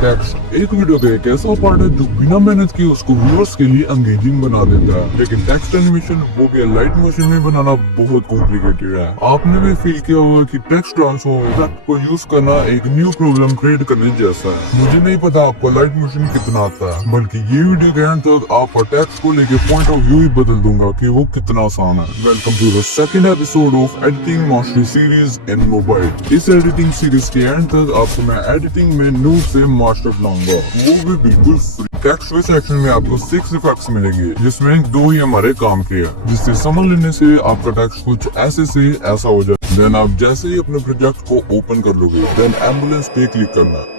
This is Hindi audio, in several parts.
टेक्स्ट एक वीडियो का एक ऐसा पार्ट है जो बिना मेहनत किए उसको व्यूअर्स के लिए एंगेजिंग बना देता है, लेकिन टेक्स्ट एनिमेशन वो भी लाइट मोशन में बनाना बहुत कॉम्प्लिकेटेड है। आपने भी फील किया होगा कि टेक्स्ट ट्रांसफॉर्म इफेक्ट को यूज करना एक न्यू प्रॉब्लम क्रिएट करने जैसा है। मुझे नहीं पता आपको लाइट मोशन कितना आता है, बल्कि ये वीडियो के एंड तक आपका टेक्स्ट को लेके पॉइंट ऑफ व्यू ही बदल दूंगा कि वो कितना आसान है। Welcome to the second episode of editing mastery series in mobile. इस एडिटिंग सीरीज के एंड तक आपको मैं एडिटिंग में नूब से मास्टर बनाऊंगा, वो भी बिल्कुल फ्री। टेक्स्ट के सेक्शन में आपको 6 इफेक्ट्स मिलेंगे, जिसमें 2 ही हमारे काम के हैं, जिससे समझ लेने से आपका टेक्स्ट कुछ ऐसे से ऐसा हो जाए। देन आप जैसे ही अपने प्रोजेक्ट को ओपन कर लोगे, देन एम्बुलेंस पे क्लिक करना है,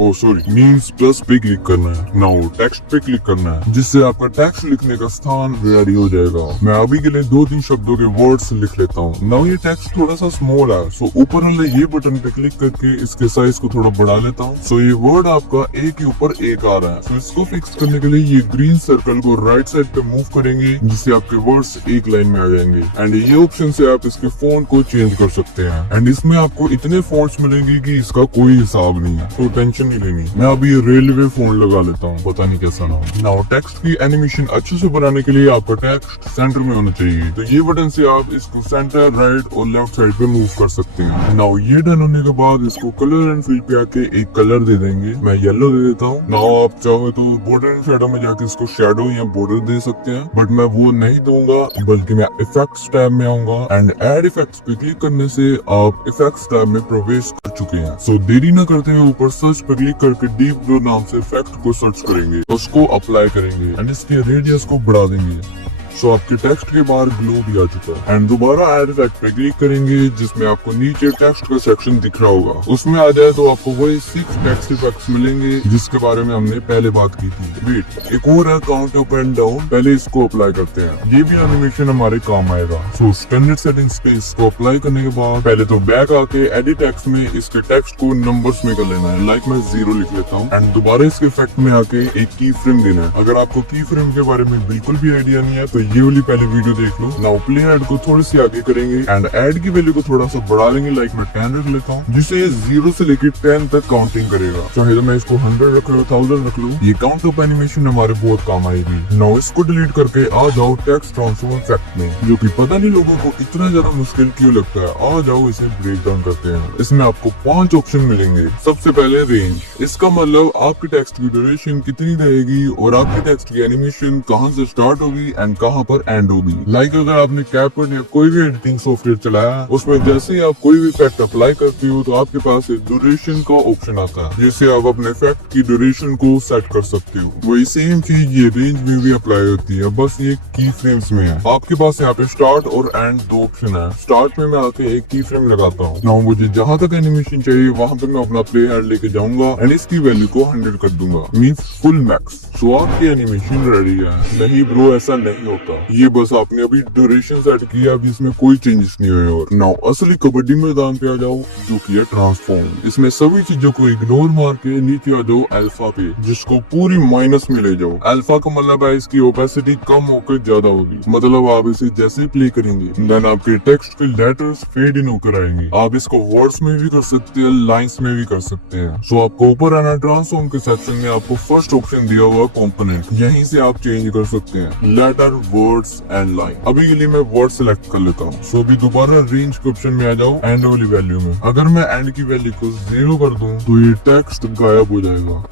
मीन्स प्लस पे क्लिक करना है। नाउ टेक्स्ट पे क्लिक करना है, जिससे आपका टेक्स्ट लिखने का स्थान रेडी हो जाएगा। मैं अभी के लिए 2-3 शब्दों के वर्ड्स लिख लेता हूँ। नाउ ये टेक्स्ट थोड़ा सा स्मॉल है, सो ऊपर वाले ये बटन पे क्लिक करके इसके साइज को थोड़ा बढ़ा लेता हूँ। सो ये वर्ड आपका एक के ऊपर एक आ रहा है। सो इसको फिक्स करने के लिए ये ग्रीन सर्कल को राइट साइड पे मूव करेंगे, जिससे आपके वर्ड्स एक लाइन में आ जाएंगे। एंड ये ऑप्शन से आप इसके फॉन्ट को चेंज कर सकते हैं। एंड इसमें आपको इतने फॉन्ट्स मिलेंगे कि इसका कोई हिसाब नहीं है, तो टेंशन नहीं लेनी। मैं अभी रेलवे फोन लगा लेता हूँ, पता नहीं कैसा ना हो। नाउ टेक्स्ट की एनिमेशन अच्छे से बनाने के लिए आपका टेक्स्ट सेंटर में होना चाहिए, तो ये बटन से आप इसको सेंटर, राइट और लेफ्ट साइड पे मूव कर सकते हैं। नाउ ये डन होने के बाद इसको कलर एंड फिल पे आके एक कलर दे देंगे। मैं येलो दे देता हूँ। नाउ आप चाहो तो बॉर्डर एंड शेडो में जाके इसको शेडो या बॉर्डर दे सकते हैं, बट मैं वो नहीं दूंगा, बल्कि मैं इफेक्ट्स टैब में आऊंगा एंड एड इफेक्ट्स पे क्लिक करने से आप इफेक्ट्स टैब में प्रवेश कर चुके हैं। सो देरी न करते हुए ऊपर सर्च पे क्लिक करके डीप ब्लू नाम से इफेक्ट को सर्च करेंगे, उसको अप्लाई करेंगे एंड इसके रेडियस को बढ़ा देंगे। सो आपके टेक्स्ट के बाहर ग्लो भी आ चुका है। एंड दोबारा ऐड इफेक्ट पे क्लिक करेंगे, जिसमें आपको नीचे टेक्स्ट का सेक्शन दिख रहा होगा। उसमें आ जाए तो आपको वही 6 टेक्स्ट इफेक्ट्स मिलेंगे, जिसके बारे में हमने पहले बात की थी। वेट, एक और है काउंट अप एंड डाउन, पहले इसको अप्लाई करते हैं। ये भी एनिमेशन हमारे काम आएगा। सो स्टैंडर्ड सेटिंग्स पे इसको अप्लाई करने के बाद पहले तो बैक आके एडिट टेक्स्ट में इसके टेक्स्ट को नंबर्स में कर लेना है। लाइक मैं 0 लिख लेता हूँ एंड दोबारा इसके इफेक्ट में आके एक की फ्रेम देना है। अगर आपको की फ्रेम के बारे में बिल्कुल भी आइडिया नहीं है तो ये वाली पहले वीडियो देख लो। नाउ प्ले ऐड को थोड़ी सी आगे करेंगे एंड ऐड की वैल्यू को थोड़ा सा बढ़ा लेंगे। लाइक मैं 10 रख लेता हूँ, जिससे ये 0 से लेकर 10 तक काउंटिंग करेगा। चाहे तो मैं इसको 100 रख लूँ, 1000 रख लूँ। ये काउंट अप एनिमेशन हमारे बहुत काम आएगी। नाउ इसको डिलीट करके आ जाओ टेक्स्ट ट्रांसफॉर्म इफेक्ट में, जो कि पता नहीं लोगों को इतना ज्यादा मुश्किल क्यों लगता है। आ जाओ इसे ब्रेक डाउन करते हैं। इसमें आपको 5 ऑप्शन मिलेंगे। सबसे पहले रेंज, इसका मतलब आपकी टेक्स्ट की ड्यूरेशन कितनी रहेगी और आपकी टेक्स्ट की एनिमेशन कहाँ से स्टार्ट होगी एंड कहाँ पर एंड होगी। लाइक अगर आपने कैपकट या कोई भी एडिटिंग सॉफ्टवेयर चलाया, उसमें जैसे ही आप कोई भी इफेक्ट अप्लाई करते हो तो आपके पास एक ड्यूरेशन का ऑप्शन आता है, जिससे आप अपने इफेक्ट की ड्यूरेशन को सेट कर सकते हो। वही सेम चीज ये रेंज में भी अप्लाई होती है, बस ये की फ्रेम्स में है। आपके पास यहाँ पे स्टार्ट और एंड 2 ऑप्शन है। स्टार्ट में मैं आके एक की फ्रेम लगाता हूँ। नाउ मुझे जहाँ तक एनिमेशन चाहिए वहाँ पे मैं अपना प्ले हेड लेके जाऊंगा एंड इसकी वैल्यू को 100 कर दूंगा, मीन्स फुल मैक्स। सो आपकी एनिमेशन रेडी है। नहीं ब्रो, ऐसा नहीं होता। ये बस आपने अभी ड्यूरेशन सेट किया, अभी इसमें कोई चेंजेस नहीं हुए। और नाउ असली कबड्डी मैदान पे आ जाओ, जो कि है ट्रांसफॉर्म। इसमें सभी चीजों को इग्नोर मार के नीचे आ जाओ अल्फा पे, जिसको पूरी माइनस में ले जाओ। अल्फा का मतलब है इसकी ओपेसिटी कम होकर ज्यादा होगी। मतलब आप इसे जैसे प्ले करेंगे देन आपके टेक्स्ट के लेटर्स फेड इन होकर आएंगे। आप इसको वर्ड्स में भी कर सकते हैं, लाइन्स में भी कर सकते हैं। सो आपको ऊपर आना, ट्रांसफॉर्म के सेक्शन में आपको फर्स्ट ऑप्शन दिया हुआ कंपोनेंट, यहीं से आप चेंज कर सकते हैं लेटर, वर्ड्स एंड लाइन। अभी के लिए मैं वर्ड सेलेक्ट कर लेता हूँ। सो अभी दोबारा रेंज के ऑप्शन में आ जाओ एंड वाली वैल्यू में। अगर मैं एंड की वैल्यू को 0 कर दूं तो ये टेक्स्ट गायब हो जाएगा।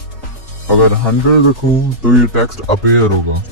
अगर 100 रखूं तो ये टेक्स्ट अपीयर होगा।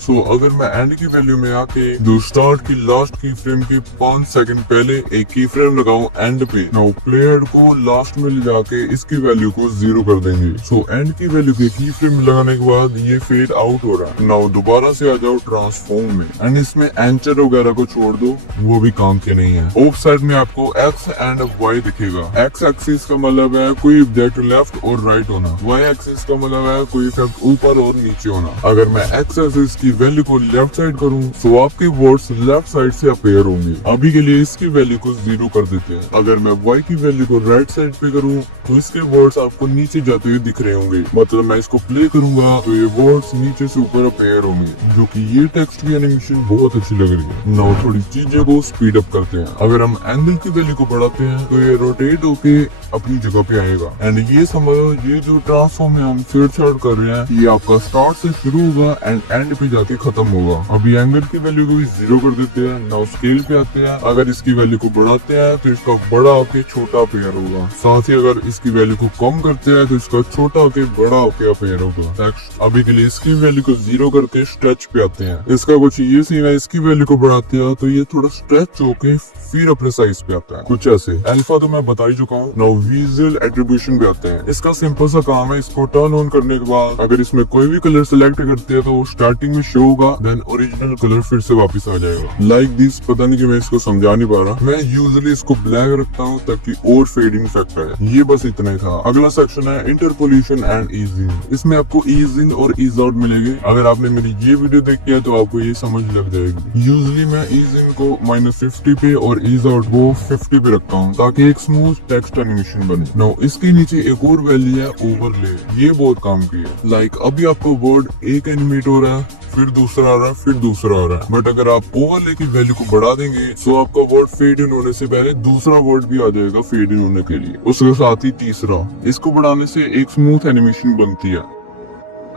सो अगर मैं एंड की वैल्यू में आके जो स्टार्ट की लास्ट की फ्रेम के 5 सेकंड पहले एक की फ्रेम लगाऊं एंड पे, नाउ प्लेयर को लास्ट में ले जाके इसकी वैल्यू को 0 कर देंगे। सो एंड की वैल्यू के की फ्रेम लगाने के बाद ये फेड आउट हो रहा है। नाउ दोबारा से आ जाओ ट्रांसफॉर्म में एंड इसमें एंचर वगैरह को छोड़ दो, वो भी काम के नहीं है। ऑफ साइड में आपको एक्स एंड वाई दिखेगा। एक्स एक्सिस का मतलब है कोई ऑब्जेक्ट लेफ्ट और राइट होना, वाई एक्सिस का मतलब है कोई इफेक्ट ऊपर और नीचे होना। अगर मैं एक्स एक्सिस की वैल्यू को लेफ्ट साइड करूँ तो आपके वर्ड्स लेफ्ट साइड से अपेयर होंगे। अभी के लिए इसकी वैल्यू को 0 कर देते हैं। अगर मैं y की वैल्यू को राइट साइड पे करूँ तो इसके वर्ड्स आपको नीचे जाते हुए दिख रहे होंगे। मतलब मैं इसको प्ले करूंगा तो ये वर्ड्स नीचे से ऊपर अपेयर होंगे, जो कि ये टेक्स्ट की एनिमेशन बहुत अच्छी लग रही है। नाउ थोड़ी चीजों को स्पीड अप करते हैं। अगर हम एंगल की वैल्यू को बढ़ाते हैं तो ये रोटेट होके अपनी जगह पे आएगा। एंड ये समझो ये जो ट्रांसफॉर्म है हम छेड़छाड़ कर रहे हैं, ये आपका स्टार्ट से शुरू होगा एंड एंड पे जाके खत्म होगा। अभी एंगल की वैल्यू को भी 0 कर देते हैं। नाउ स्केल पे आते हैं। अगर इसकी वैल्यू को बढ़ाते हैं तो इसका बड़ा होके छोटा अपेयर होगा। साथ ही अगर इसकी वैल्यू को कम करते हैं तो इसका छोटा होके बड़ा होके अपेयर होगा। अभी के लिए इसकी वैल्यू को 0 करके स्ट्रेच पे आते हैं। इसका कुछ ये सीन है, इसकी वैल्यू को बढ़ाते हैं तो ये थोड़ा स्ट्रेच होके फिर अपने साइज पे आता है, कुछ ऐसे। अल्फा तो मैं बता ही चुका हूँ। नाउ विजुअल एट्रीब्यूशन पे आते हैं। इसका सिंपल सा काम है, इसको टर्न ऑन करने के बाद अगर इसमें कोई भी कलर सिलेक्ट करते हैं तो वो स्टार्टिंग में शो होगा, देन ओरिजिनल कलर फिर से वापस आ जाएगा। Like this. पता नहीं कि मैं इसको समझा नहीं पा रहा। मैं यूजुअली इसको ब्लैक रखता हूँ ताकि और फेडिंग इफेक्ट आए। ये बस इतना ही था। अगला सेक्शन है इंटरपोलेशन एंड ईज इन। इसमें आपको ईज इन और ईज आउट मिलेंगे। अगर आपने मेरी ये वीडियो देखी है तो आपको ये समझ लग जाएगी। यूजुअली मैं ईज इन को -50 पे और ईज आउट को 50 पे रखता हूँ ताकि एक स्मूथ टेक्स्ट एनिमेशन बने। नाउ इसके नीचे एक और वैल्यू है ओवरले। ये बहुत काम की है। लाइक अभी आपको वर्ड एक एनिमेट हो रहा है, फिर दूसरा आ रहा है, फिर दूसरा आ रहा है। बट अगर आप ओवरले की वैल्यू को बढ़ा देंगे तो आपका वर्ड फेड इन होने से पहले दूसरा वर्ड भी आ जाएगा फेड इन होने के लिए, उसके साथ ही तीसरा। इसको बढ़ाने से एक स्मूथ एनिमेशन बनती है।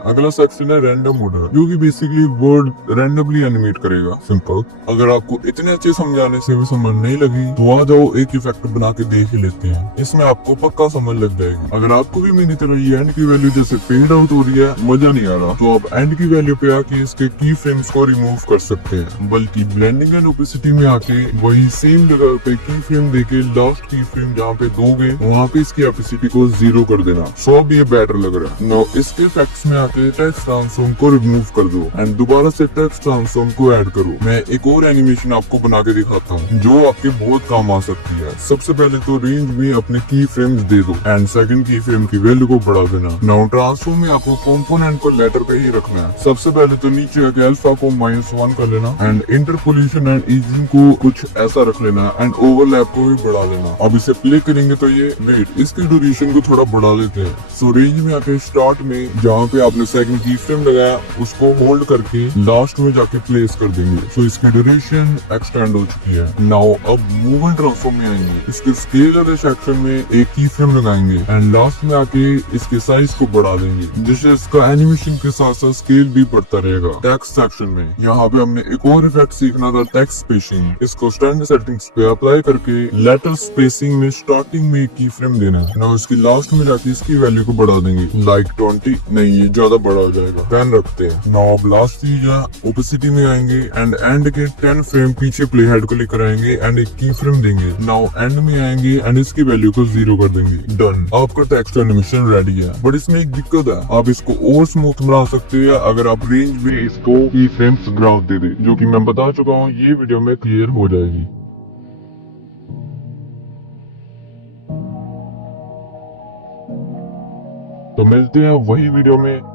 अगला सेक्शन है रैंडम ऑर्डर, जो कि बेसिकली वर्ड रैंडमली एनिमेट करेगा। सिंपल। अगर आपको इतने अच्छे समझाने से भी समझ नहीं लगी तो आ जाओ एक इफेक्ट बना के देख ही लेते हैं। इसमें आपको पक्का समझ लग जाएगी। अगर आपको भी मेरी तरह ये एंड की वैल्यू जैसे फेड आउट हो रही है, मजा नहीं आ रहा, तो आप एंड की वैल्यू पे आके इसके की फ्रेम्स को रिमूव कर सकते हैं। बल्कि ब्लेंडिंग एंड ओपेसिटी में आके वही सेम जगह पे की फ्रेम देके लास्ट की फ्रेम जहाँ पे दोगे वहाँ पे इसकी ओपेसिटी को 0 कर देना। सो अब ये बेटर लग रहा है। नाउ इसके इफेक्ट्स में टेक्स्ट ट्रांसफॉर्म को रिमूव कर दो एंड दोबारा से टेक्स्ट ट्रांसफॉर्म को ऐड करो। मैं एक और एनिमेशन आपको बना के दिखाता हूँ जो आपके बहुत काम आ सकती है। सबसे पहले तो रेंज में अपने की फ्रेम्स दे दो एंड सेकंड की फ्रेम की वैल्यू को बढ़ा देना। नाउ ट्रांसफॉर्म में आपको कंपोनेंट को लेटर पे ही रखना है। सबसे पहले तो नीचे आके अल्फा को -1 कर लेना एंड इंटरपोलेशन एंड ईजिंग को कुछ ऐसा रख लेना एंड ओवरलैप को भी बढ़ा लेना। अब इसे प्ले करेंगे तो ये वेट इसकी ड्यूरेशन को थोड़ा बढ़ा लेते हैं। सो रेंज में आके स्टार्ट में जहाँ पे आपने सेकंड की फ्रेम लगाया उसको होल्ड करके लास्ट में जाके प्लेस कर देंगे। सो इसकी ड्यूरेशन एक्सटेंड हो चुकी है। नाउ अब मूव एंड ट्रांसफॉर्म में आएंगे। इसके स्केल वाले सेक्शन में एक की फ्रेम लगाएंगे एंड लास्ट में आके इसके साइज को बढ़ा देंगे, जिससे इसका एनिमेशन के साथ साथ स्केल भी बढ़ता रहेगा। टेक्स्ट सेक्शन में यहाँ पे हमने एक और इफेक्ट सीखना था, टेक्स्ट स्पेसिंग। इसको स्टैंडर्ड सेटिंग्स पे अप्लाई करके लेटर स्पेसिंग में स्टार्टिंग में एक की फ्रेम देना है। नाउ इसकी लास्ट में जाके इसकी वैल्यू को बढ़ा देंगे, लाइक 20 नहीं, ये ज्यादा बड़ा हो जाएगा, 10 रखते हैं। नाउ अब लास्ट चीज है ओपेसिटी में आएंगे एंड एंड के 10 फ्रेम पीछे प्ले हेड को लेकर आएंगे एंड एक की फ्रेम देंगे। नाउ एंड में आएंगे एंड इसकी वैल्यू को 0 कर देंगे। डन। आपका टेक्स्ट एनिमेशन रेडी है। बट इसमें एक दिक्कत है, आप इसको और स्मूथ बना सकते हैं अगर आप रेंज में इसको की फ्रेम्स ग्राफ दे दे, जो कि मैं बता चुका हूँ, ये वीडियो में क्लियर हो जाएगी। तो मिलते हैं वही वीडियो में